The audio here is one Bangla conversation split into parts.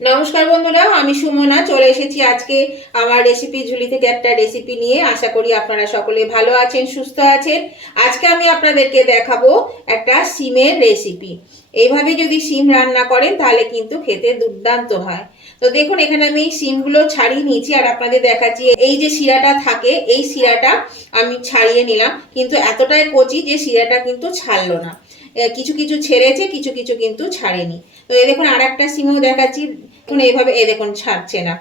নমস্কার বন্ধুরা, আমি সুমনা চলে এসেছি আজকে আমার রেসিপি ঝুলি থেকে একটা রেসিপি নিয়ে। আশা করি আপনারা সকলে ভালো আছেন, সুস্থ আছেন। আজকে আমি আপনাদেরকে দেখাবো একটা সিমের রেসিপি। এইভাবে যদি সিম রান্না করেন তাহলে কিন্তু খেতে দুর্দান্ত হয়। তো দেখুন, এখানে আমি সিমগুলো ছাড়িয়ে নিয়েছি আর আপনাদের দেখাচ্ছি। এই যে শিরাটা থাকে, এই শিরাটা আমি ছাড়িয়ে নিলাম, কিন্তু এতটাই কচি যে শিরাটা কিন্তু ছাড়লো না। কিছু কিছু ছেড়েছে, কিছু কিছু কিন্তু ছাড়েনি। তো এই দেখুন, আর একটা সিমও দেখাচ্ছি। এইভাবে দেখুন ছাড়ছে না,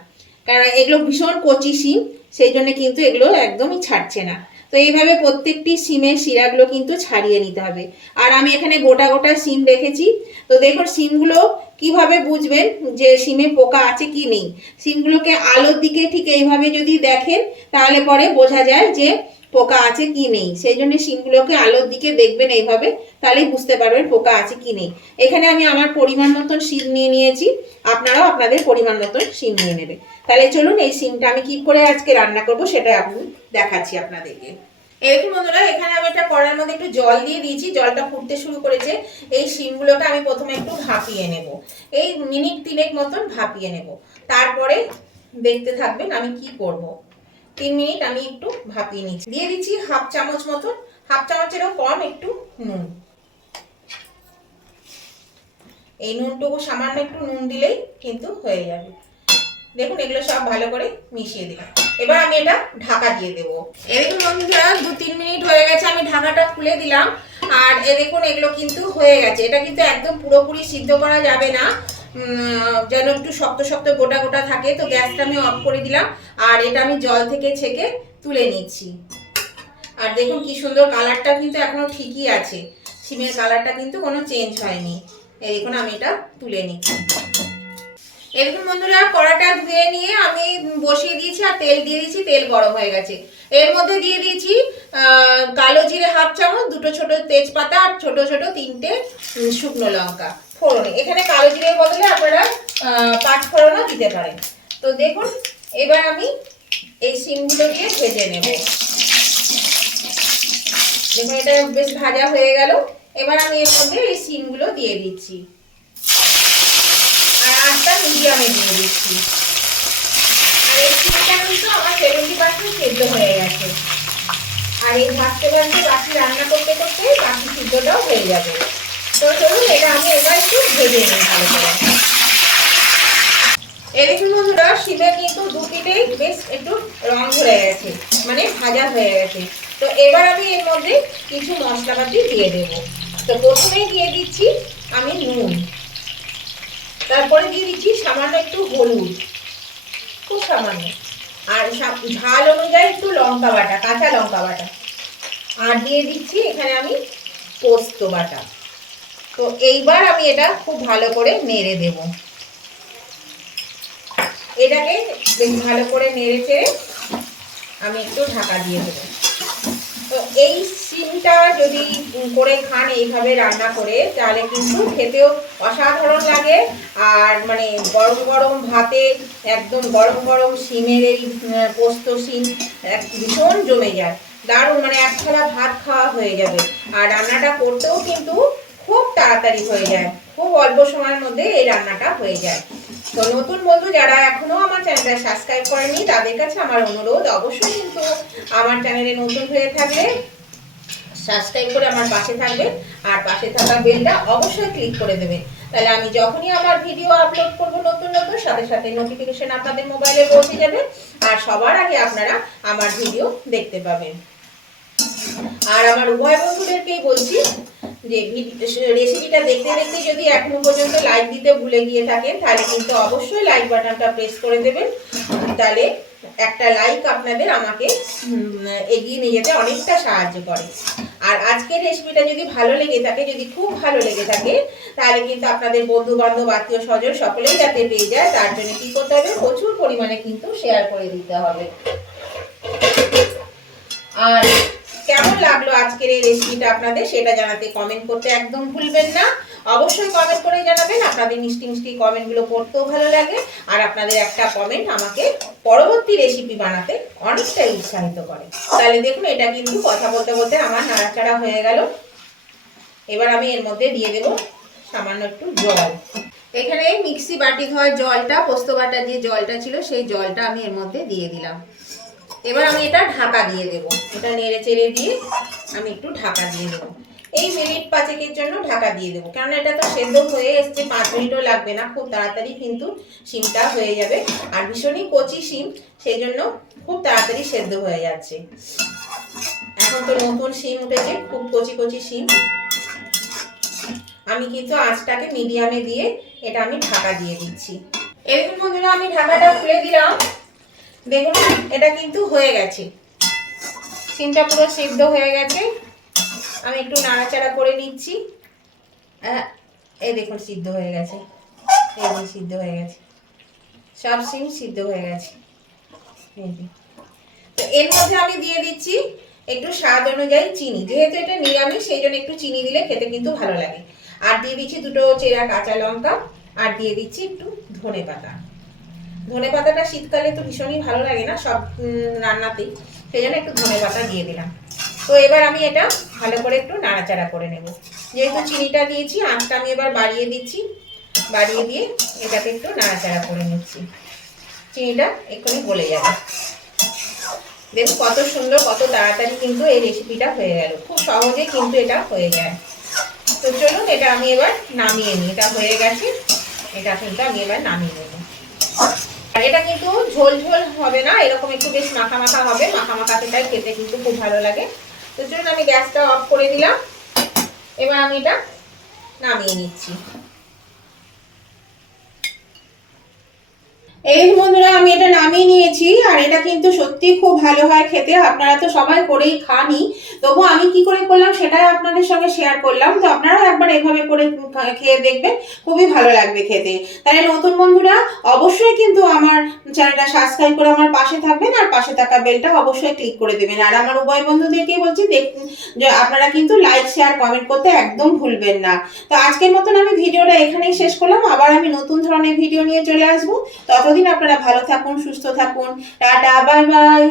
কারণ এগুলো ভীষণ কচি সিম, সেই জন্য কিন্তু এগুলো একদমই ছাড়ছে না। তো এইভাবে প্রত্যেকটি সিমের শিরাগুলো কিন্তু ছাড়িয়ে নিতে হবে। আর আমি এখানে গোটা গোটা সিম রেখেছি। তো দেখুন, সিমগুলো কিভাবে বুঝবেন যে সিমে পোকা আছে কি নেই। সিমগুলোকে আলোর দিকে ঠিক এইভাবে যদি দেখেন তাহলে পরে বোঝা যায় যে পোকা আছে কি নেই। সেই জন্য সিমগুলোকে আলোর দিকে দেখবেন এইভাবে, তাহলেই বুঝতে পারবেন পোকা আছে কি নেই। এখানে আমি আমার পরিমাণ মতন সিম নিয়ে নিয়েছি, আপনারাও আপনাদের পরিমাণ মতন সিম নিয়ে নেবে। তাহলে চলুন, এই সিমটা আমি কি করে আজকে রান্না করব সেটা আমি দেখাচ্ছি আপনাদেরকে। এরকম বন্ধুরা, এখানে আমি একটা কড়াইয়ের মধ্যে একটু জল দিয়ে দিয়েছি, জলটা ফুটতে শুরু করেছে। এই সিমগুলোকে আমি প্রথমে একটু ভাপিয়ে নেব, এই মিনিট 3 মতন ভাপিয়ে নেব। তারপরে দেখতে থাকবেন আমি কি করব। 3 মিনিট আমি একটু ভাপিয়ে নিচ্ছি। দিয়ে দিচ্ছি হাফ চামচ মতন, হাফ চামচেরও কম একটু নুন। এই নুনটুকু সামান্য একটু নুন দিলেই কিন্তু হয়ে যাবে। দেখুন, এগুলো সব ভালো করে মিশিয়ে দিলাম। এবার আমি এটা ঢাকা দিয়ে দেবো। এরকম বন্ধুরা 2-3 মিনিট হয়ে গেছে, আমি ঢাকাটা খুলে দিলাম। আর দেখুন, এগুলো কিন্তু হয়ে গেছে। এটা কিন্তু একদম পুরোপুরি সিদ্ধ করা যাবে না, যেন একটু শক্ত শক্ত গোটা গোটা থাকে। তো গ্যাসটা আমি অফ করে দিলাম, আর এটা আমি জল থেকে ছেঁকে তুলে নিচ্ছি। আর দেখুন কি সুন্দর কালারটা কিন্তু এখনো ঠিকই আছে, সিমের কালারটা কিন্তু কোনো চেঞ্জ হয়নি। এই দেখুন, আমি এটা তুলে নিচ্ছি। এরকম বন্ধুরা, কড়াটা ধুয়ে নিয়ে আমি বসিয়ে দিয়েছি আর তেল দিয়ে দিয়েছি। তেল গরম হয়ে গেছে। এর মধ্যে দিয়ে দিয়েছি কালো জিরে হাফ চামচ, 2টো ছোট তেজপাতা আর ছোট ছোট 3টে শুকনো লঙ্কা ফোড়নে। এখানে কালো জিরের বদলে আপনারা পাঁচ ফোড়নও দিতে পারেন। তো দেখুন, এবার আমি এই সিমগুলো দিয়ে ভেজে নেব। দেখুন, এটা বেশ ভাজা হয়ে গেল। এবার আমি এর মধ্যে এই সিমগুলো দিয়ে দিচ্ছি আর আঁচটা মিডিয়ামে দিয়ে দিচ্ছি। আর এই সিমটা কিন্তু আমার 70% সেদ্ধ হয়ে গেছে। আর এই ভাজতে ভাজতে বাকি রান্না করতে করতে বাকি সিদ্ধটাও হয়ে যাবে। তো চলুন, এটা আমি এবার একটু ভেজে নিই ভালো করে। এরকম বন্ধুরা, সিমে কিন্তু দুটিতেই বেশ একটু রং ধরে গেছে, মানে ভাজা হয়ে গেছে। তো এবার আমি এর মধ্যে কিছু মশলাপাতি দিয়ে দেব। তো প্রথমেই দিয়ে দিচ্ছি আমি নুন, তারপরে দিয়ে দিচ্ছি সামান্য একটু হলুদ, খুব সামান্য। আর ঝাল অনুযায়ী একটু লঙ্কা বাটা, কাঁচা লঙ্কা বাটা। আর দিয়ে দিচ্ছি এখানে আমি পোস্ত বাটা। তো এইবার আমি এটা খুব ভালো করে নেড়ে দেব। এটাকে বেশ ভালো করে নেড়ে চেড়ে আমি একটু ঢাকা দিয়ে দেবো। তো এই সিমটা যদি করে খান এইভাবে রান্না করে, তাহলে কিন্তু খেতেও অসাধারণ লাগে। আর মানে গরম গরম ভাতে একদম গরম গরম সিমের এই পোস্ত সিম ভীষণ জমে যায়, দারুণ। মানে এক থালা ভাত খাওয়া হয়ে যাবে। আর রান্নাটা করতেও কিন্তু খুব তাড়াতাড়ি হয়ে যায়, খুব অল্প সময়ের মধ্যে এই রান্নাটা হয়ে যায়। তো নতুন বন্ধু যারা এখনো আমার চ্যানেলটা সাবস্ক্রাইব করেনি, তাদের কাছে আমার অনুরোধ, অবশ্যই কিন্তু আমার চ্যানেলে নতুন হয়ে থাকলে সাবস্ক্রাইব করে আমার পাশে থাকবে। আর পাশে থাকা বেলটা অবশ্যই ক্লিক করে দেবে, তাহলে আমি যখনই আমার ভিডিও আপলোড করব নতুন নতুন, সাথে সাথে নোটিফিকেশন আপনাদের মোবাইলে পৌঁছে যাবে। আর সবার আগে আপনারা আমার ভিডিও দেখতে পাবেন। আর আমার উভয় বন্ধুদেরকেই বলছি যে রেসিপিটা দেখতে দেখতে যদি এখনো পর্যন্ত লাইক দিতে ভুলে গিয়ে থাকেন, তাহলে কিন্তু অবশ্যই লাইক বাটনটা প্রেস করে দেবেন। তাহলে একটা লাইক আপনাদের আমাকে এগিয়ে নিয়ে যেতে অনেকটা সাহায্য করে। আর আজকের রেসিপিটা যদি ভালো লেগে থাকে, যদি খুব ভালো লেগে থাকে, তাহলে কিন্তু আপনাদের বন্ধু বান্ধব আত্মীয় স্বজন সকলেই যাতে পেয়ে যায়, তার জন্য কি করতে হবে, প্রচুর পরিমাণে কিন্তু শেয়ার করে দিতে হবে। আর কেমন লাগলো আজকের এই রেসিপিটা আপনাদের, সেটা জানাতে কমেন্ট করতে একদম ভুলবেন না। অবশ্যই কমেন্ট করে জানাবেন। আপনাদের মিষ্টি মিষ্টি কমেন্টগুলো পড়তেও ভালো লাগে। আর আপনাদের একটা কমেন্ট আমাকে পরবর্তী রেসিপি বানাতে অনেকটাই উৎসাহিত করে। তাহলে দেখুন, এটা কিন্তু কথা বলতে বলতে আমার নাড়াচাড়া হয়ে গেল। এবার আমি এর মধ্যে দিয়ে দেব সামান্য একটু জল। এখানে মিক্সি বাটি ধোয়ার জলটা, পোস্ত বাটার যে জলটা ছিল সেই জলটা আমি এর মধ্যে দিয়ে দিলাম। এবার আমি এটা ঢাকা দিয়ে দেব। এটা নেড়ে চেড়ে দিয়ে আমি একটু ঢাকা দিয়ে দেবো। এই মিনিট 5 জন্য ঢাকা দিয়ে দেবো, কারণ এটা তো সেদ্ধ হয়ে এসছে, 5 মিনিটও লাগবে না, খুব তাড়াতাড়ি কিন্তু শিমটা হয়ে যাবে। আর ভীষণই কচি শিম, সেই জন্য খুব তাড়াতাড়ি সেদ্ধ হয়ে যাচ্ছে। এখন তো নতুন শিম উঠেছে, খুব কচি কচি শিম। আমি কিন্তু আঁচটাকে মিডিয়ামে দিয়ে এটা আমি ঢাকা দিয়ে দিচ্ছি। এরকম বন্ধুরা আমি ঢাকাটা খুলে দিলাম। দেখুন এটা কিন্তু হয়ে গেছে, শিমটা পুরো সিদ্ধ হয়ে গেছে। আমি একটু নাড়াচাড়া করে নিচ্ছি। এই দেখুন সিদ্ধ হয়ে গেছে, এই যে সিদ্ধ হয়ে গেছে, সব শিম সিদ্ধ হয়ে গেছে। তো এর মধ্যে আমি দিয়ে দিচ্ছি একটু স্বাদ অনুযায়ী চিনি, যেহেতু এটা নিরামিষ সেই জন্য একটু চিনি দিলে খেতে কিন্তু ভালো লাগে। আর দিয়ে দিচ্ছি 2 চেরা কাঁচা লঙ্কা, আর দিয়ে দিচ্ছি একটু ধনে পাতা। ধনে পাতাটা শীতকালে তো ভীষণই ভালো লাগে না সব রান্নাতেই, সেই জন্য একটু ধনে পাতা দিয়ে দিলাম। তো এবার আমি এটা ভালো করে একটু নাড়াচাড়া করে নেব। যেহেতু চিনিটা দিয়েছি, আঁচটা আমি এবার বাড়িয়ে দিচ্ছি। বাড়িয়ে দিয়ে এটাকে একটু নাড়াচাড়া করে নিচ্ছি। চিনিটা এক্ষুনি গলে যাবে। দেখুন কত সুন্দর, কত তাড়াতাড়ি কিন্তু এই রেসিপিটা হয়ে গেল, খুব সহজেই কিন্তু এটা হয়ে যায়। তো চলুন এটা আমি এবার নামিয়ে নিই। এটা হয়ে গেছে, এটা কিন্তু আমি এবার নামিয়ে নেব। আর এটা কিন্তু ঝোল ঝোল হবে না, এরকম একটু বেশ মাখা মাখা হবে। মাখা মাখা খেতে কিন্তু খুব ভালো লাগে। তো চলুন আমি গ্যাসটা অফ করে দিলাম। এবার আমি এটা নামিয়ে নিচ্ছি। এই বন্ধুরা আমি এটা নামিয়ে নিয়েছি। আর এটা কিন্তু সত্যি খুব ভালো হয় খেতে। আপনারা তো সবাই করেই খানই, তবু আমি কি করে করলাম সেটাই আপনাদের সঙ্গে শেয়ার করলাম। তো আপনারাও একবার এভাবে করে খেয়ে দেখবেন, খুবই ভালো লাগবে খেতে। তাহলে নতুন বন্ধুরা অবশ্যই কিন্তু আমার চ্যানেলটা সাবস্ক্রাইব করে আমার পাশে থাকবেন, আর পাশে থাকা বেলটা অবশ্যই ক্লিক করে দেবেন। আর আমার উভয় বন্ধুদেরকে বলছি যে আপনারা কিন্তু লাইক শেয়ার কমেন্ট করতে একদম ভুলবেন না। তো আজকের মতন আমি ভিডিওটা এখানেই শেষ করলাম। আবার আমি নতুন ধরনের ভিডিও নিয়ে চলে আসবো। ততদিন আপনারা ভালো থাকুন, সুস্থ থাকুন। Tata, bye bye.